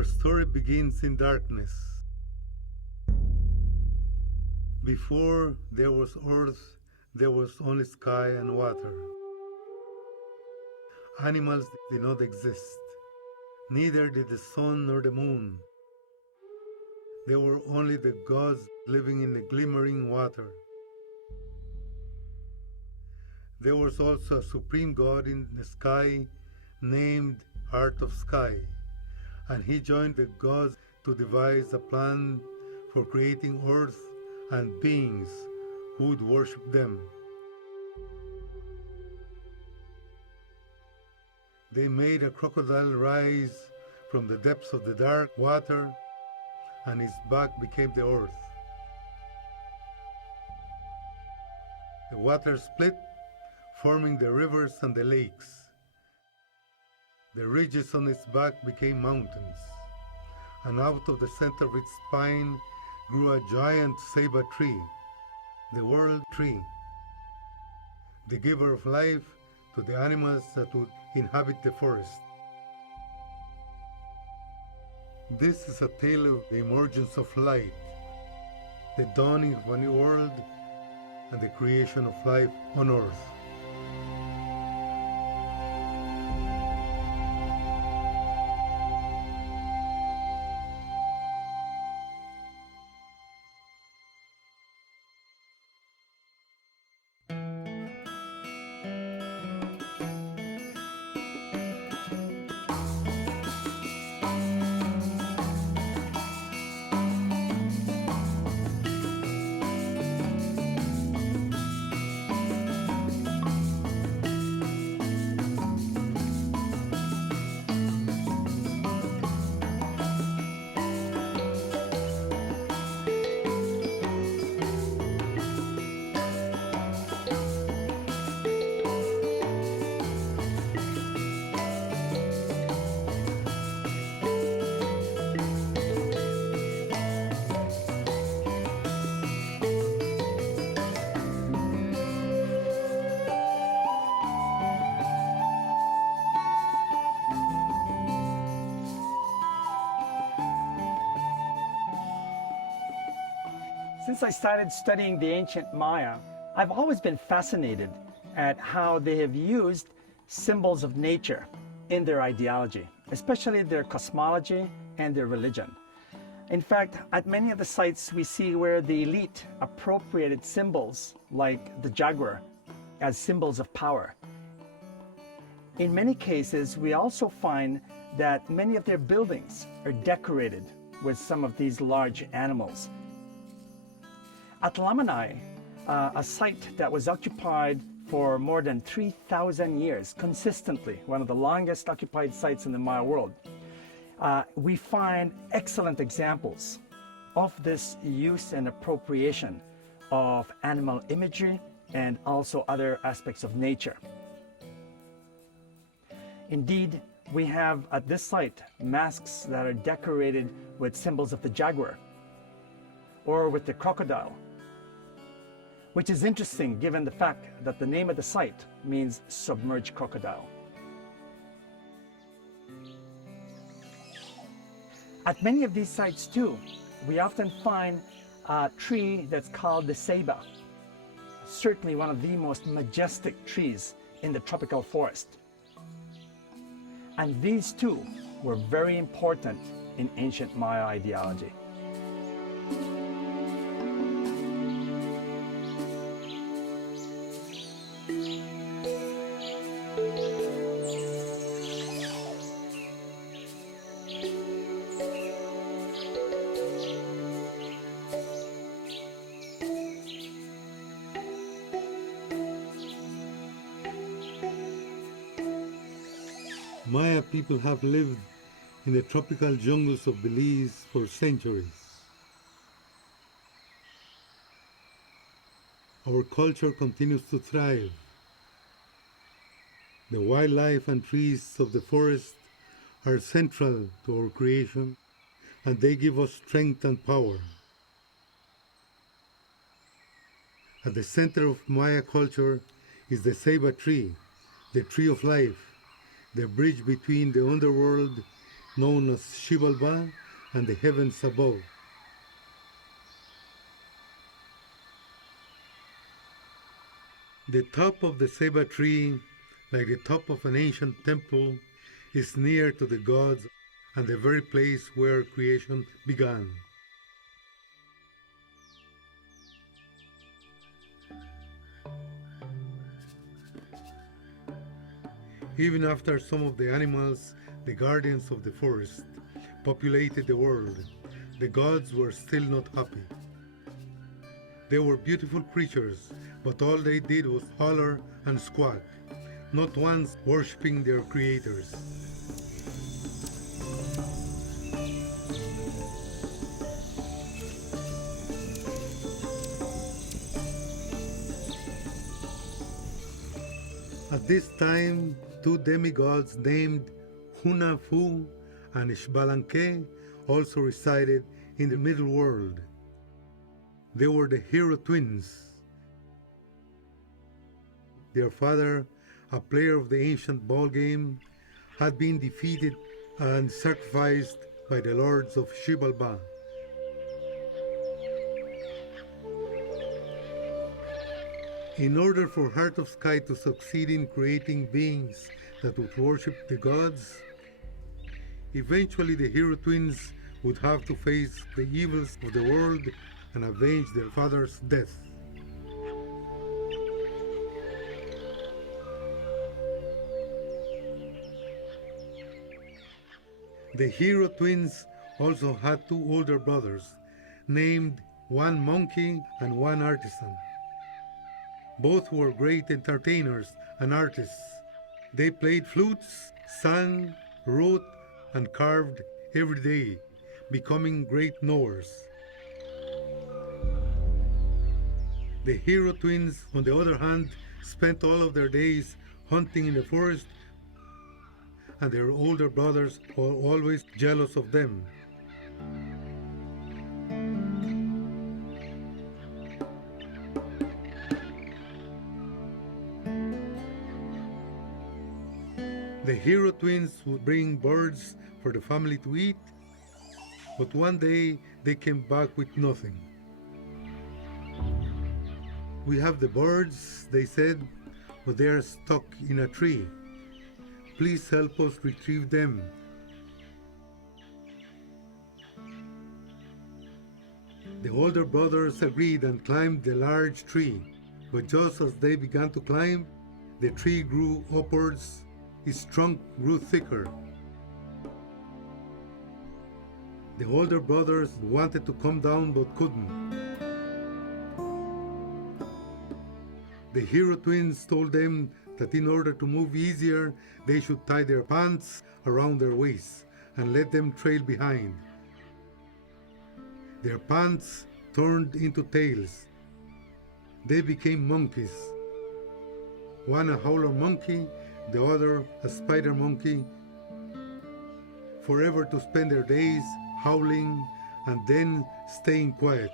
Our story begins in darkness. Before there was earth, there was only sky and water. Animals did not exist. Neither did the sun nor the moon. There were only the gods living in the glimmering water. There was also a supreme god in the sky named Heart of Sky, and he joined the gods to devise a plan for creating earth and beings who would worship them. They made a crocodile rise from the depths of the dark water, and his back became the earth. The water split, forming the rivers and the lakes. The ridges on its back became mountains, and out of the center of its spine grew a giant ceiba tree, the world tree, the giver of life to the animals that would inhabit the forest. This is a tale of the emergence of light, the dawning of a new world, and the creation of life on earth. Since I started studying the ancient Maya, I've always been fascinated at how they have used symbols of nature in their ideology, especially their cosmology and their religion. In fact, at many of the sites we see where the elite appropriated symbols like the jaguar as symbols of power. In many cases, we also find that many of their buildings are decorated with some of these large animals. At Lamanai, a site that was occupied for more than 3,000 years, consistently, one of the longest occupied sites in the Maya world, we find excellent examples of this use and appropriation of animal imagery and also other aspects of nature. Indeed, we have at this site masks that are decorated with symbols of the jaguar or with the crocodile, which is interesting given the fact that the name of the site means submerged crocodile. At many of these sites too, we often find a tree that's called the ceiba, certainly one of the most majestic trees in the tropical forest. And these too were very important in ancient Maya ideology. Maya people have lived in the tropical jungles of Belize for centuries. Our culture continues to thrive. The wildlife and trees of the forest are central to our creation, and they give us strength and power. At the center of Maya culture is the ceiba tree, the tree of life, the bridge between the underworld known as Xibalba and the heavens above. The top of the ceiba tree, like the top of an ancient temple, is near to the gods and the very place where creation began. Even after some of the animals, the guardians of the forest, populated the world, the gods were still not happy. They were beautiful creatures, but all they did was holler and squawk, not once worshipping their creators. At this time, two demigods named Hunafu and Xbalanque also resided in the middle world. They were the hero twins. Their father, a player of the ancient ball game, had been defeated and sacrificed by the lords of Xibalba. In order for Heart of Sky to succeed in creating beings that would worship the gods, eventually the hero twins would have to face the evils of the world and avenge their father's death. The hero twins also had two older brothers, named one monkey and one artisan. Both were great entertainers and artists. They played flutes, sang, wrote, and carved every day, becoming great knowers. The hero twins, on the other hand, spent all of their days hunting in the forest, and their older brothers were always jealous of them. The hero twins would bring birds for the family to eat, but one day they came back with nothing. We have the birds, they said, but they are stuck in a tree. Please help us retrieve them. The older brothers agreed and climbed the large tree, but just as they began to climb, the tree grew upwards, its trunk grew thicker. The older brothers wanted to come down but couldn't. The hero twins told them that in order to move easier, they should tie their pants around their waists and let them trail behind. Their pants turned into tails. They became monkeys. One a howler monkey, the other a spider monkey, forever to spend their days howling and then staying quiet.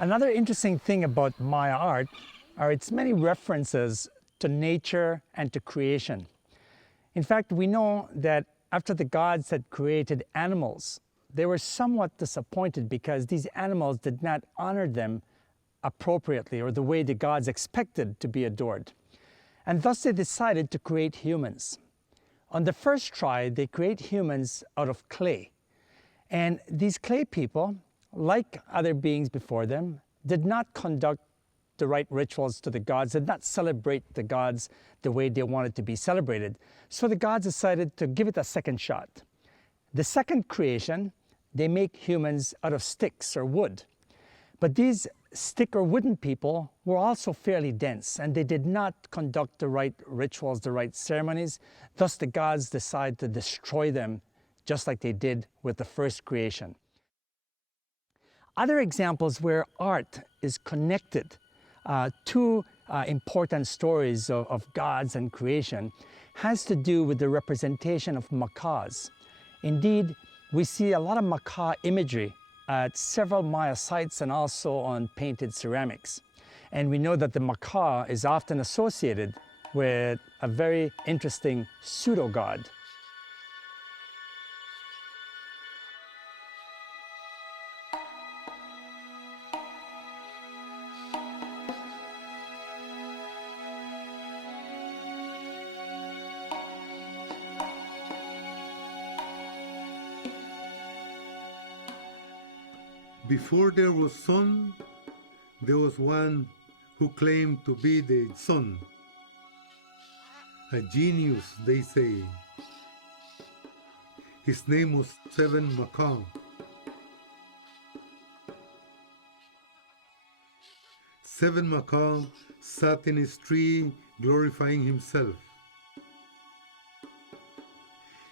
Another interesting thing about Maya art are its many references to nature and to creation. In fact, we know that after the gods had created animals, they were somewhat disappointed because these animals did not honor them appropriately or the way the gods expected to be adored. And thus they decided to create humans. On the first try, they create humans out of clay. And these clay people, like other beings before them, did not conduct the right rituals to the gods, did not celebrate the gods the way they wanted to be celebrated. So the gods decided to give it a second shot. The second creation, they make humans out of sticks or wood. But these stick or wooden people were also fairly dense, and they did not conduct the right rituals, the right ceremonies. Thus the gods decide to destroy them, just like they did with the first creation. Other examples where art is connected to important stories of gods and creation has to do with the representation of macaws. Indeed, we see a lot of macaw imagery at several Maya sites and also on painted ceramics. And we know that the macaw is often associated with a very interesting pseudo-god. Before there was sun, there was one who claimed to be the sun. A genius, they say. His name was Seven Macaw. Seven Macaw sat in his tree glorifying himself.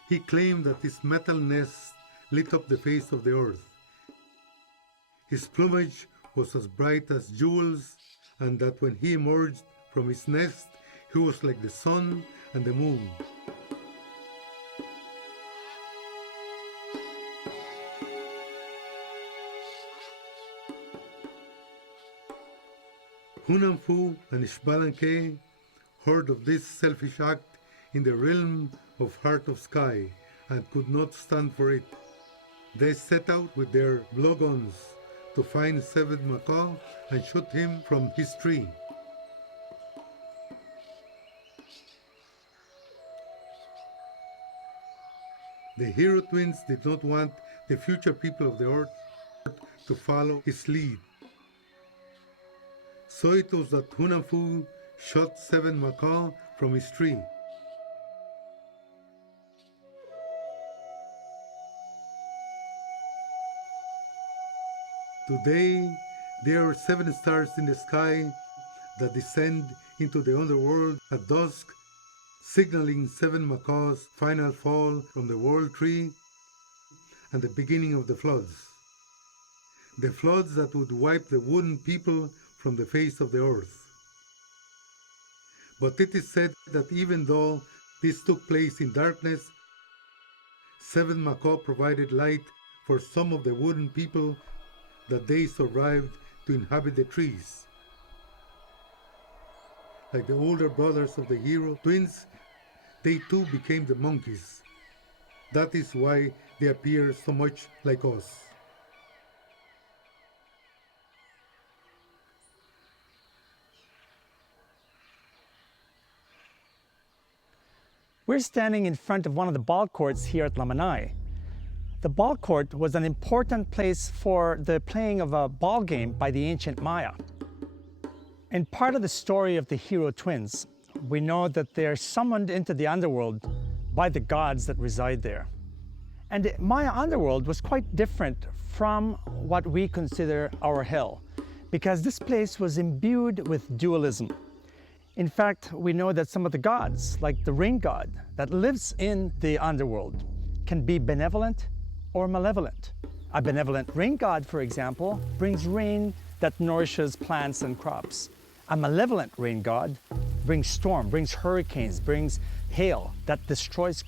He claimed that his metal nest lit up the face of the earth. His plumage was as bright as jewels, and that when he emerged from his nest, he was like the sun and the moon. Hunanfu and Ishbalanque heard of this selfish act in the realm of Heart of Sky and could not stand for it. They set out with their blowguns to find Seven Macaw and shoot him from his tree. The hero twins did not want the future people of the earth to follow his lead. So it was that Hunanfu shot Seven Macaw from his tree. Today, there are 7 stars in the sky that descend into the underworld at dusk, signaling 7 macaws' final fall from the world tree and the beginning of the floods. The floods that would wipe the wooden people from the face of the earth. But it is said that even though this took place in darkness, 7 macaw provided light for some of the wooden people that they survived to inhabit the trees. Like the older brothers of the hero twins, they too became the monkeys. That is why they appear so much like us. We're standing in front of one of the ball courts here at Lamanai. The ball court was an important place for the playing of a ball game by the ancient Maya. And part of the story of the hero twins, we know that they are summoned into the underworld by the gods that reside there. And the Maya underworld was quite different from what we consider our hell, because this place was imbued with dualism. In fact, we know that some of the gods, like the rain god that lives in the underworld, can be benevolent or malevolent. A benevolent rain god, for example, brings rain that nourishes plants and crops. A malevolent rain god brings storm, brings hurricanes, brings hail that destroys crops.